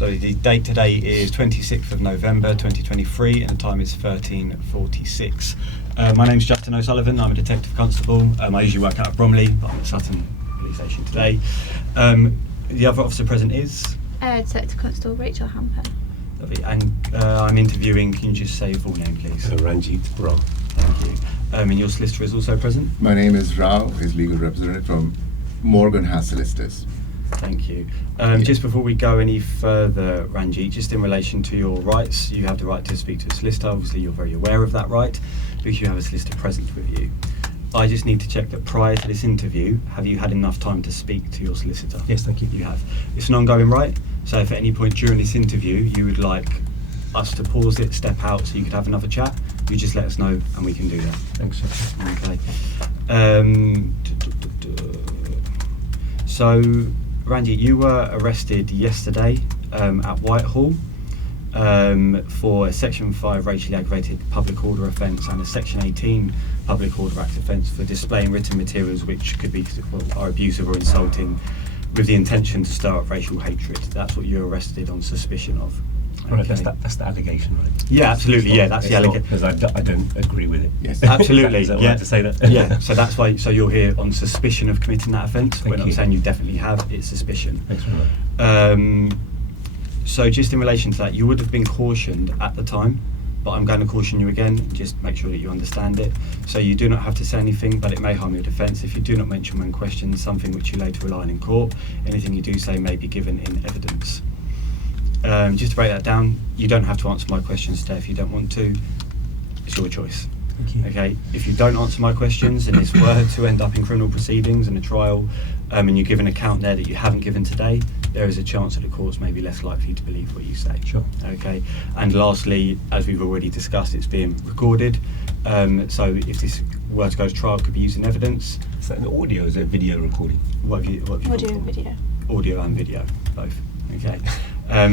So the date today is 26th of November 2023 and the time is 13:46. My name's Justin O'Sullivan, I'm a detective constable. I usually work out of Bromley, but I'm at Sutton Police Station today. The other officer present is? Detective Constable Rachel Hamper. Lovely. And I'm interviewing, can you just say your full name please? RANJEET, Rao. Thank you. And your solicitor is also present? My name is Rao, his legal representative from Morgan Haas Solicitors. Thank you. Just before we go any further, RANJEET, just in relation to your rights, you have the right to speak to a solicitor. Obviously, you're very aware of that right because you have a solicitor present with you. I just need to check that prior to this interview, have you had enough time to speak to your solicitor? Yes, thank you. You have. It's an ongoing right, so if at any point during this interview you would like us to pause it, step out so you could have another chat, you just let us know and we can do that. Thanks, sir. Okay. So, RANJEET, you were arrested yesterday at Whitehall for a Section 5 racially aggravated public order offence and a Section 18 Public Order Act offence for displaying written materials which could be are abusive or insulting with the intention to stir up racial hatred. That's what you're arrested on suspicion of. Right, that's the allegation, right? Yeah, absolutely. Yeah, that's the allegation. Because I don't agree with it. Yes. Absolutely. Is that yeah. right to say that? Yeah. So that's why. So you're here on suspicion of committing that offence. We're not you. saying you definitely have. It's suspicion. Thanks very much. So just in relation to that, you would have been cautioned at the time, but I'm going to caution you again. Just make sure that you understand it. So you do not have to say anything, but it may harm your defence if you do not mention when questioned something which you later rely on in court. Anything you do say may be given in evidence. Just to break that down, you don't have to answer my questions today if you don't want to. It's your choice. Thank you. Okay. If you don't answer my questions and this were to end up in criminal proceedings and a trial, and you give an account there that you haven't given today, there is a chance that the courts may be less likely to believe what you say. Sure. Okay. And lastly, as we've already discussed, it's being recorded. So if this were to go to trial, it could be used in evidence. Is that an audio or is it a video recording? What have you Audio gone and for? video. Audio and video, both. Okay.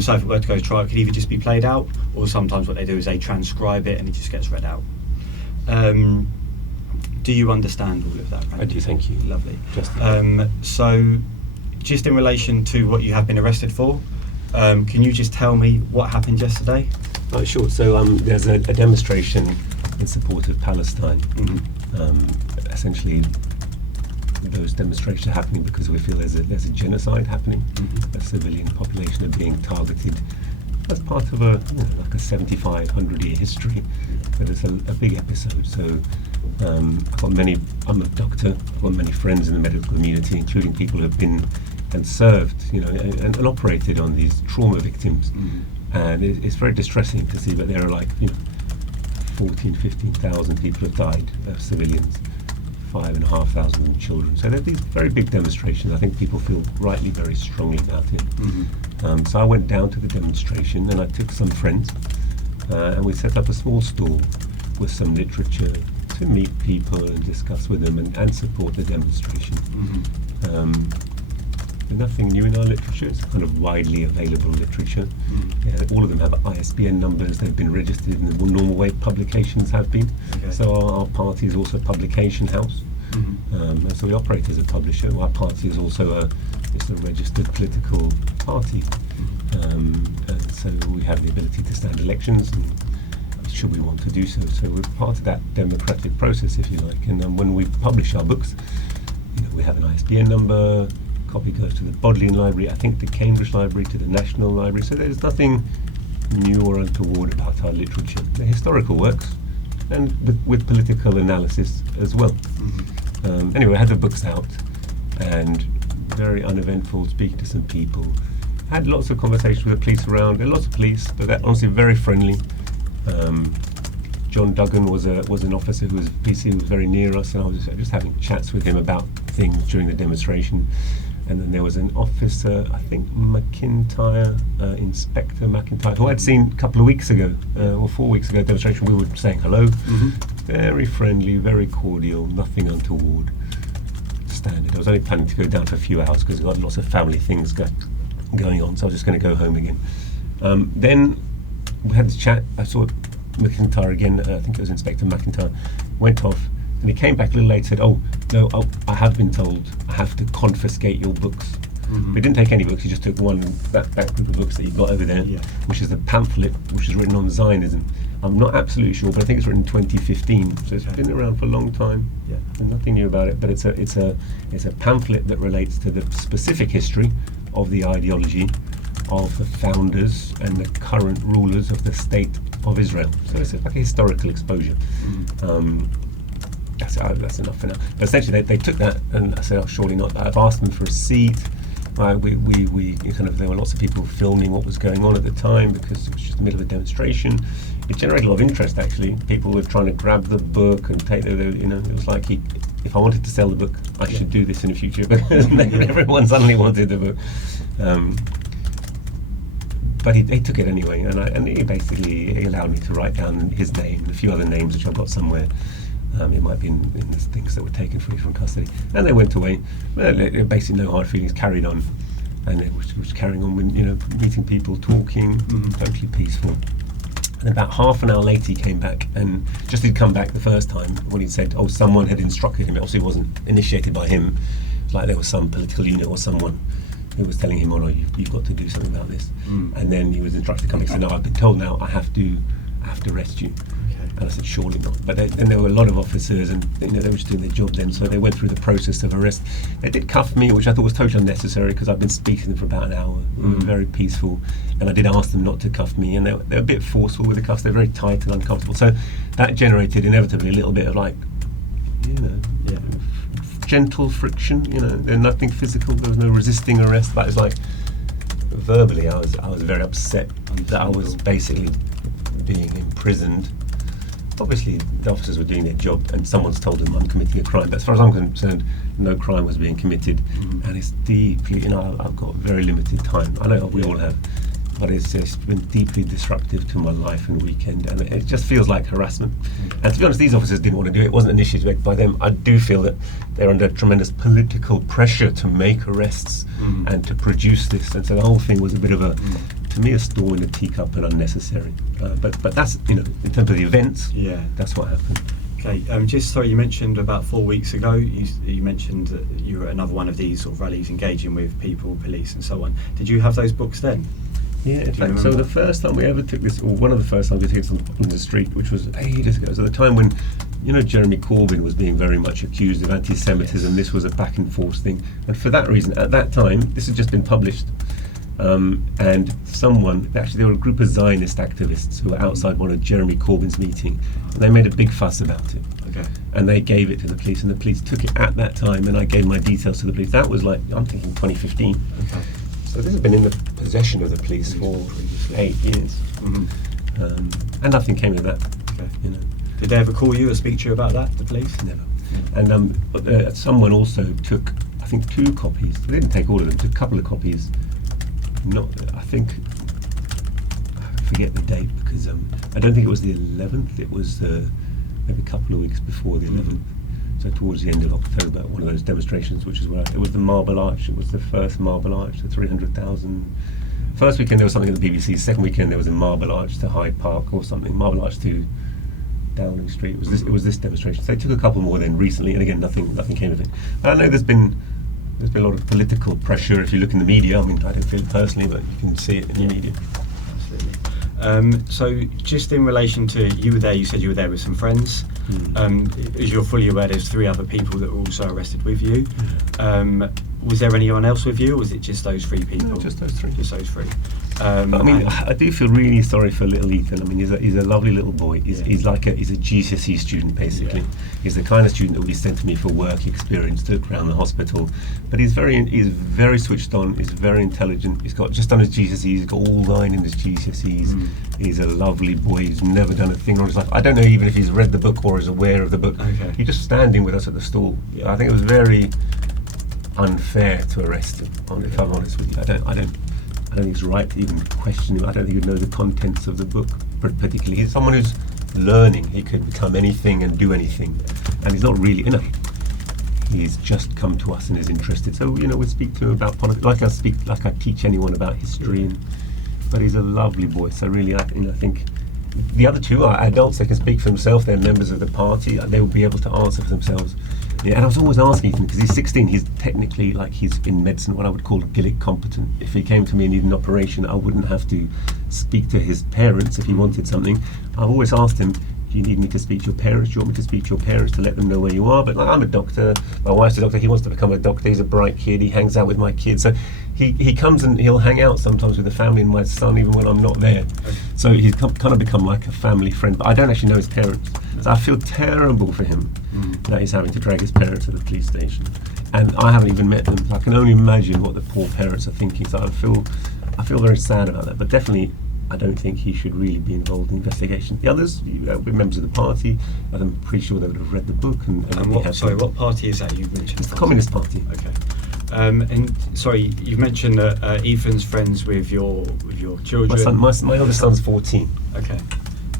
So if it were to go to trial, it could either just be played out, or sometimes what they do is they transcribe it and it just gets read out. Do you understand all of that? I do, thank you. Lovely. Justin. So, just in relation to what you have been arrested for, can you just tell me what happened yesterday? Sure. So there's a demonstration in support of Palestine. Mm-hmm. Essentially, those demonstrations are happening because we feel there's a genocide happening. Mm-hmm. A civilian population are being targeted as part of a like a 7,500-year history. But it's a big episode. So I'm a doctor. I've got many friends in the medical community, including people who have been and served, and operated on these trauma victims. Mm-hmm. And it's very distressing to see that there are 15,000 people have died of civilians. 5,500 children. So there are these very big demonstrations. I think people feel rightly very strongly about it. Mm-hmm. So I went down to the demonstration and I took some friends and we set up a small stall with some literature to meet people and discuss with them and support the demonstration. Mm-hmm. There's nothing new in our literature. It's kind of widely available literature. Mm-hmm. All of them have ISBN numbers. They've been registered in the normal way publications have been. Okay. So our party is also a publication house. Mm-hmm. And so we operate as a publisher. Our party is also a registered political party. And so we have the ability to stand elections and should we want to do so. So we're part of that democratic process, if you like. And when we publish our books, we have an ISBN number. Copy goes to the Bodleian Library, I think the Cambridge Library, to the National Library. So there's nothing new or untoward about our literature. The historical works, and with political analysis as well. Mm-hmm. Anyway, I had the books out, and very uneventful, speaking to some people. Had lots of conversations with the police around. There are lots of police, but they're honestly very friendly. John Duggan was an officer who was PC, who was very near us, and I was just having chats with him about things during the demonstration. And then there was an officer, I think McIntyre, Inspector McIntyre, who I'd seen a couple of weeks ago, or 4 weeks ago, demonstration. We were saying hello. Mm-hmm. Very friendly, very cordial, nothing untoward. Standard. I was only planning to go down for a few hours because I've got lots of family things going on, so I was just going to go home again. Then we had this chat. I saw McIntyre again, I think it was Inspector McIntyre, went off. And he came back a little later and said, "Oh, no, I have been told I have to confiscate your books." But he didn't take any books. He just took that group of books that he got over there, Yeah. which is the pamphlet, which is written on Zionism. I'm not absolutely sure, but I think it's written in 2015, so it's been around for a long time. Yeah. There's nothing new about it, but it's a pamphlet that relates to the specific history of the ideology of the founders and the current rulers of the state of Israel. So it's like a historical exposure. That's enough for now. But essentially, they took that, and I said, "Oh, surely not." I've asked them for a seat. We kind of, there were lots of people filming what was going on at the time because it was just the middle of a demonstration. It generated a lot of interest, actually. People were trying to grab the book and take it was like if I wanted to sell the book, I should do this in the future, because everyone suddenly wanted the book. But he took it anyway, and he basically allowed me to write down his name and a few other names which I've got somewhere. It might be in the things that were taken from custody. And they went away. Well, basically no hard feelings, carried on. And it was carrying on with, meeting people, talking, totally peaceful. And about half an hour later he came back, and just he'd come back the first time when he said, someone had instructed him. Obviously it wasn't initiated by him. It's like there was some political unit or someone who was telling him, you've got to do something about this. And then he was instructed to come back and say, no, I've been told now I have to arrest you. And I said, surely not. But then there were a lot of officers, and they were just doing their job then, so they went through the process of arrest. They did cuff me, which I thought was totally unnecessary, because I'd been speaking to them for about an hour. We were very peaceful, and I did ask them not to cuff me, and they were a bit forceful with the cuffs. They're very tight and uncomfortable. So that generated inevitably a little bit of gentle friction. There's nothing physical. There was no resisting arrest. But it was like verbally, I was very upset that I was basically being imprisoned. Obviously, the officers were doing their job, and someone's told them I'm committing a crime. But as far as I'm concerned, no crime was being committed, and it's deeply. I've got very limited time. I know we all have, but it's just been deeply disruptive to my life and weekend, and it just feels like harassment. And to be honest, these officers didn't want to do it. It wasn't initiated by them. I do feel that they're under tremendous political pressure to make arrests and to produce this, and so the whole thing was a bit of a. To me, a storm in a teacup and unnecessary. But that's, in terms of the events, that's what happened. Okay, you mentioned about 4 weeks ago, you mentioned that you were at another one of these sort of rallies engaging with people, police and so on. Did you have those books then? Yeah, in fact, so the first time we ever took this, or one of the first times we took this on the street, which was ages ago, so the time when, Jeremy Corbyn was being very much accused of anti-Semitism. This was a back and forth thing. And for that reason, at that time, this had just been published, and there were a group of Zionist activists who were outside one of Jeremy Corbyn's meeting, and they made a big fuss about it. Okay. And they gave it to the police, and the police took it at that time, and I gave my details to the police. That was I'm thinking 2015. Okay. So this has been in the possession of the police for 8 years. And nothing came of that. Okay. Did they ever call you or speak to you about that, the police? Never. And someone also took, I think, 2 copies. They didn't take all of them, took a couple of copies. I forget the date, because I don't think it was the 11th. It was maybe a couple of weeks before the 11th. So towards the end of October, one of those demonstrations, which is where it was the Marble Arch. It was the first Marble Arch, the 300,000. First weekend there was something at the BBC. Second weekend there was a Marble Arch to Hyde Park or something. Marble Arch to Downing Street. It was this demonstration. So they took a couple more then recently, and again nothing came of it. But I know there's been a lot of political pressure. If you look in the media, I don't feel it personally, but you can see it in the media. Absolutely. So just in relation to, you said you were there with some friends. As you're fully aware, there's 3 other people that were also arrested with you. Was there anyone else with you, or was it just those 3 people? No, just those 3. Just those 3. I do feel really sorry for little Ethan. he's a lovely little boy. He's a GCSE student, basically. Yeah. He's the kind of student that would be sent to me for work experience, to look around the hospital. But he's very switched on. He's very intelligent. He's got just done his GCSEs. He's got all 9 in his GCSEs. He's a lovely boy. He's never done a thing wrong in his life. I don't know even if he's read the book or is aware of the book. Okay. He's just standing with us at the stall. Yeah. I think it was very unfair to arrest him. If I'm honest with you, I don't think it's right to even question him. I don't think he'd know the contents of the book particularly. He's someone who's learning. He could become anything and do anything, and he's not really He's just come to us and is interested. So we speak to him about politics, like I teach anyone about history. But he's a lovely boy. So really, I think the other 2 are adults. They can speak for themselves. They're members of the party. They will be able to answer for themselves. Yeah, and I was always asking him, because he's 16, he's technically, like, he's in medicine, what I would call Gillick competent. If he came to me and needed an operation, I wouldn't have to speak to his parents if he wanted something. I've always asked him, do you need me to speak to your parents? Do you want me to speak to your parents to let them know where you are? But like, I'm a doctor, my wife's a doctor, he wants to become a doctor, he's a bright kid, he hangs out with my kids. So he comes and he'll hang out sometimes with the family and my son, even when I'm not there. So he's kind of become like a family friend, but I don't actually know his parents. So I feel terrible for him that he's having to drag his parents to the police station. And I haven't even met them, so I can only imagine what the poor parents are thinking. So I feel very sad about that, but definitely I don't think he should really be involved in investigation. The others, we're members of the party, and I'm pretty sure they would have read the book. And what party is that you mentioned? It's the Communist Party. Okay. And sorry, you've mentioned that Ethan's friends with your children. My eldest son's 14. Okay.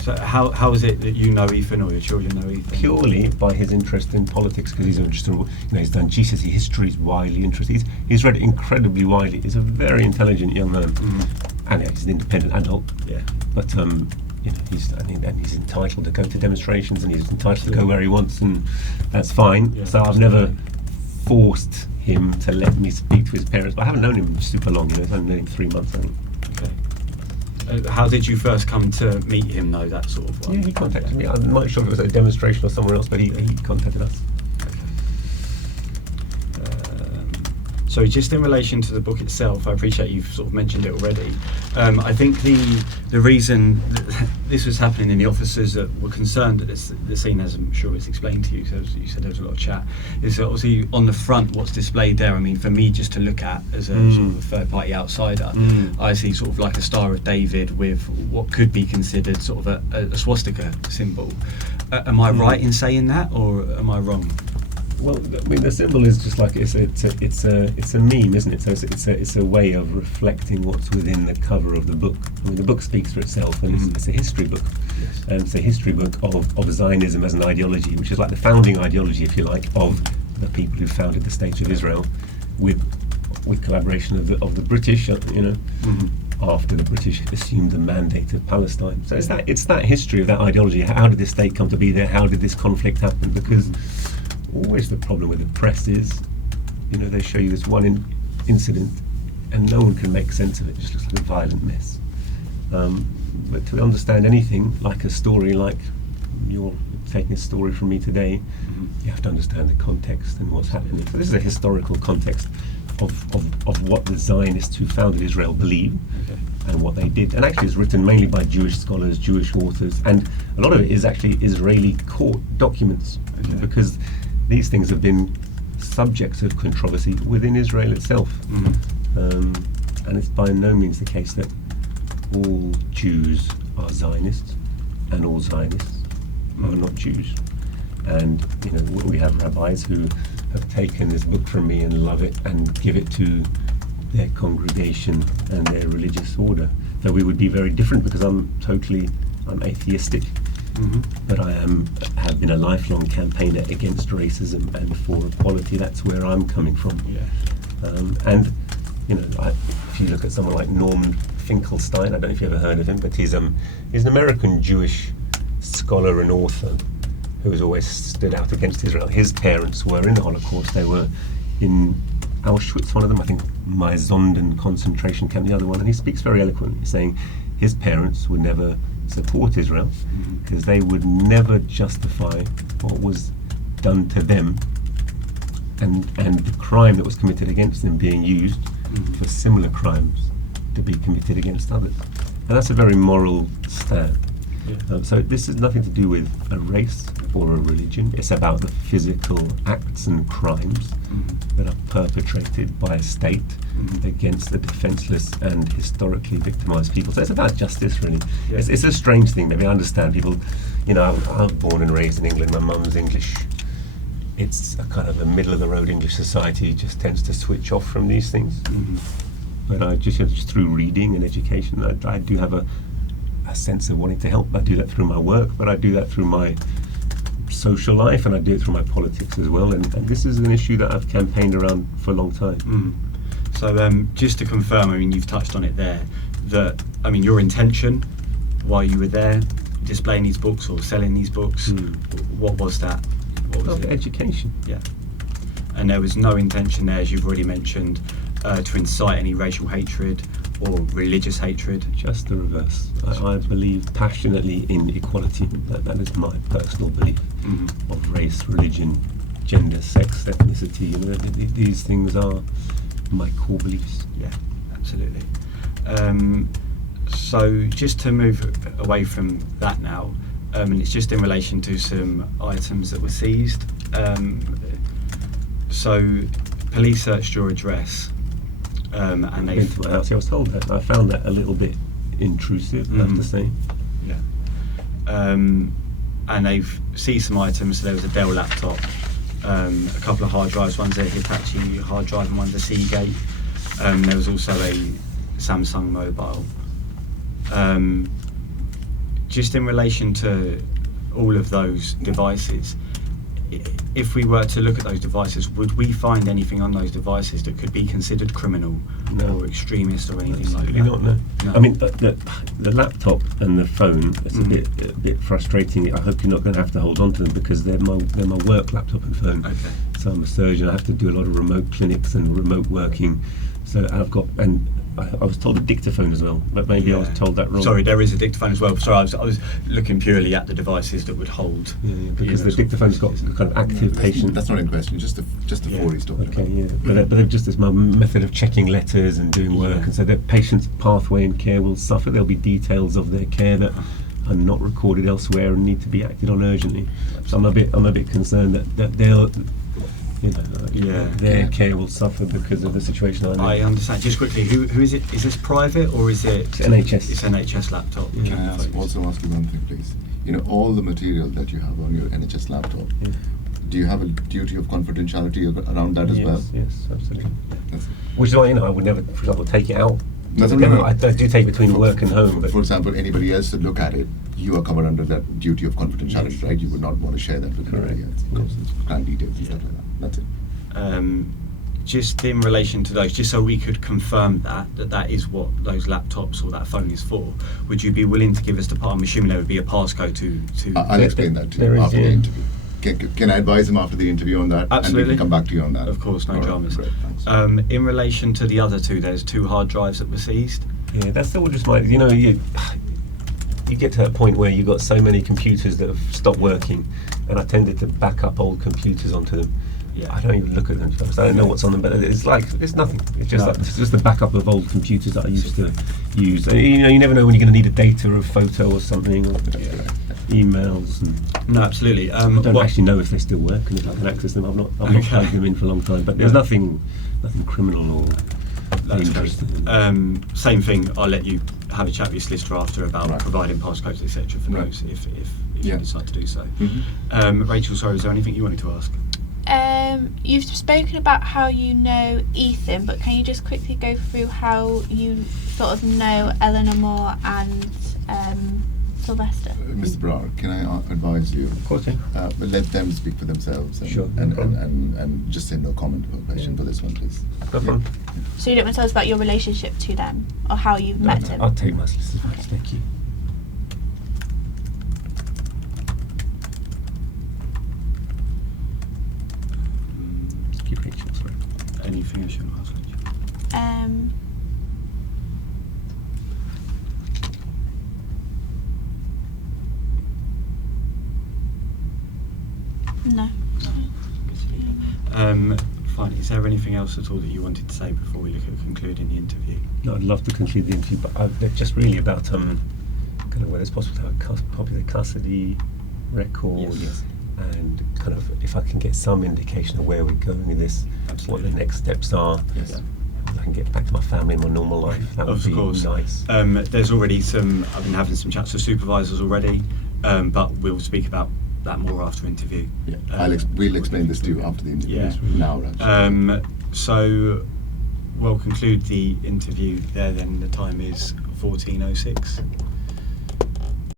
So how is it that you know Ethan, or your children know Ethan? Purely by his interest in politics, because he's interested. He's done GCSE history. He's widely interested. He's read incredibly widely. He's a very intelligent young man, and he's an independent adult. Yeah. But he's entitled to go to demonstrations, and he's entitled to go where he wants, and that's fine. Yeah, so I've never forced him to let me speak to his parents. But I haven't known him super long. I've only known him 3 months. I think. Okay. How did you first come to meet him, though, that sort of one? Yeah, he contacted me. I'm not sure if it was at a demonstration or somewhere else, but he contacted us. So just in relation to the book itself, I appreciate you've sort of mentioned it already. I think the reason that this was happening in the officers that were concerned at the scene, as I'm sure it's explained to you, so you said there was a lot of chat, is that obviously on the front what's displayed there, I mean, for me just to look at as a sort of a third party outsider, I see sort of like a Star of David with what could be considered sort of a swastika symbol. Am I right in saying that, or am I wrong? Well, I mean, the symbol is just like it's a meme, isn't it? So it's a way of reflecting what's within the cover of the book. I mean, the book speaks for itself, and it's a history book. Yes. It's a history book of Zionism as an ideology, which is like the founding ideology, if you like, of the people who founded the State of Israel, with collaboration of the British, after the British assumed the mandate of Palestine. So it's that history of that ideology. How did this state come to be there? How did this conflict happen? Because always the problem with the press is, they show you this one incident and no one can make sense of it. It just looks like a violent mess. But to understand anything, like a story, like you're taking a story from me today, you have to understand the context and what's happening. So this is a historical context of what the Zionists who founded Israel believed and what they did. And actually it's written mainly by Jewish scholars, Jewish authors, and a lot of it is actually Israeli court documents, because these things have been subjects of controversy within Israel itself. And it's by no means the case that all Jews are Zionists and all Zionists are not Jews. And we have rabbis who have taken this book from me and love it and give it to their congregation and their religious order. So we would be very different, because I'm atheistic. But I have been a lifelong campaigner against racism and for equality. That's where I'm coming from. And if you look at someone like Norman Finkelstein, I don't know if you've ever heard of him, but he's an American Jewish scholar and author who has always stood out against Israel. His parents were in the Holocaust. They were in Auschwitz, one of them, I think Maisonden concentration camp, the other one, and he speaks very eloquently, saying his parents would never support Israel because they would never justify what was done to them and the crime that was committed against them being used for similar crimes to be committed against others. And that's a very moral stand. So this has nothing to do with a race or a religion. It's about the physical acts and crimes that are perpetrated by a state against the defenseless and historically victimized people. So it's about justice, really. It's a strange thing. Maybe I understand people, I was born and raised in England. My mum's English. It's a kind of a middle-of-the-road English society just tends to switch off from these things. But I just through reading and education, I do have a sense of wanting to help. I do that through my work, but I do that through my social life, and I do it through my politics as well. And this is an issue that I've campaigned around for a long time. So just to confirm, I mean, you've touched on it there, that, I mean, your intention while you were there displaying these books or selling these books, what was that? What was Of it? education. Yeah. And there was no intention there, as you've already mentioned, to incite any racial hatred or religious hatred. Just the reverse. I believe passionately in equality. That is my personal belief of race, religion, gender, sex, ethnicity. You know, these things are my core beliefs. Yeah, absolutely. So just to move away from that now, and it's just in relation to some items that were seized. So police searched your address, and Been they've to my house. I was told that. I found that a little bit intrusive, I have to say. yeah, and they've seized some items. So there was a Dell laptop, a couple of hard drives. One's a Hitachi hard drive and one's a Seagate. There was also a Samsung mobile. Just in relation to all of those devices, if we were to look at those devices, would we find anything on those devices that could be considered criminal No. or extremist or anything Absolutely like that? not, no. No. I mean, the laptop and the phone, it's a bit frustrating. I hope you're not going to have to hold on to them because they're my work laptop and phone. Okay. So I'm a surgeon. I have to do a lot of remote clinics and remote working. So I've got, and I was told a dictaphone as well, but maybe I was Yeah. told that wrong. Sorry, there is a dictaphone as well. Sorry, I was looking purely at the devices that would hold. Yeah, because the dictaphone's got kind of active patient. That's not in question. Just the Yeah. 4 he's talking Okay, about. yeah, but they're just as my method of checking letters and doing work, Yeah. and so the patient's pathway and care will suffer. There'll be details of their care that are not recorded elsewhere and need to be acted on urgently. So I'm a bit concerned that they'll, you know, their Yeah. care will suffer because of the situation I'm in. I understand. Just quickly, who is it? Is this private or is it? It's NHS. It's NHS laptop. Yeah. Can I also ask you one thing, please? You know, all the material that you have on your NHS laptop, Yeah. do you have a duty of confidentiality around that as well? Yes, absolutely. That's it. Which is why, you know, I would never, for example, take it out. No. I do take it between work and home, but For example, anybody else to look at it, you are covered under that duty of confidentiality, Yes. right? You would not want to share that with Correct. anybody else. Of course, Yes. it's client details and stuff like that. That's it. Just in relation to those, just so we could confirm that is what those laptops or that phone is for, would you be willing to give us the part? I'm assuming there would be a passcode to I'll explain that to There you is, after the yeah. interview. Can I advise him after the interview on that? And we Absolutely. can come back to you on that. Of course, no All right, dramas. great, thanks. In relation to the other two, there's 2 hard drives that were seized. yeah, that's all just my, you know, you get to that point where you've got so many computers that have stopped working, and I tended to back up old computers onto them. Yeah. I don't even look at them. I don't know what's on them, but it's nothing. It's just No. it's just the backup of old computers that I used to use. And, you know, you never know when you're going to need a data or a photo or something, or emails. And No, absolutely. I don't actually know if they still work and if I can access them. I've not Okay. plugged them in for a long time, but there's Yeah. nothing criminal or That's dangerous. great. Same thing. I'll let you have a chat with your solicitor after about Right. providing passcodes, etc. for Right. those if Yeah. you decide to do so. Mhm. Rachel, sorry, is there anything you wanted to ask? You've spoken about how you know Ethan, but can you just quickly go through how you sort of know Eleanor Moore and Sylvester? Mr. Brower, can I advise you? Of course, yeah. Let them speak for themselves and, Sure, no and, problem. and just say no comment or question for this one, please. No problem. So you don't want to tell us about your relationship to them or how you've met him? I'll take my solicitor's advice. Thank you. Keep Rachel, sorry. Anything else you want to ask, Rachel? No. Fine. Is there anything else at all that you wanted to say before we look at concluding the interview? No, I'd love to conclude the interview, but they're just really about kind of whether it's possible to have a popular custody record, Yes. and kind of if I can get some indication of where we're going with this, Absolutely. what the next steps are. Yes. I can get back to my family and my normal life. That would Of be course. nice. There's already I've been having some chats with supervisors already, but we'll speak about that more after interview. Yeah, we'll explain this to you after the interview. Yeah. Now, Raj. So we'll conclude the interview there then. The time is 14:06.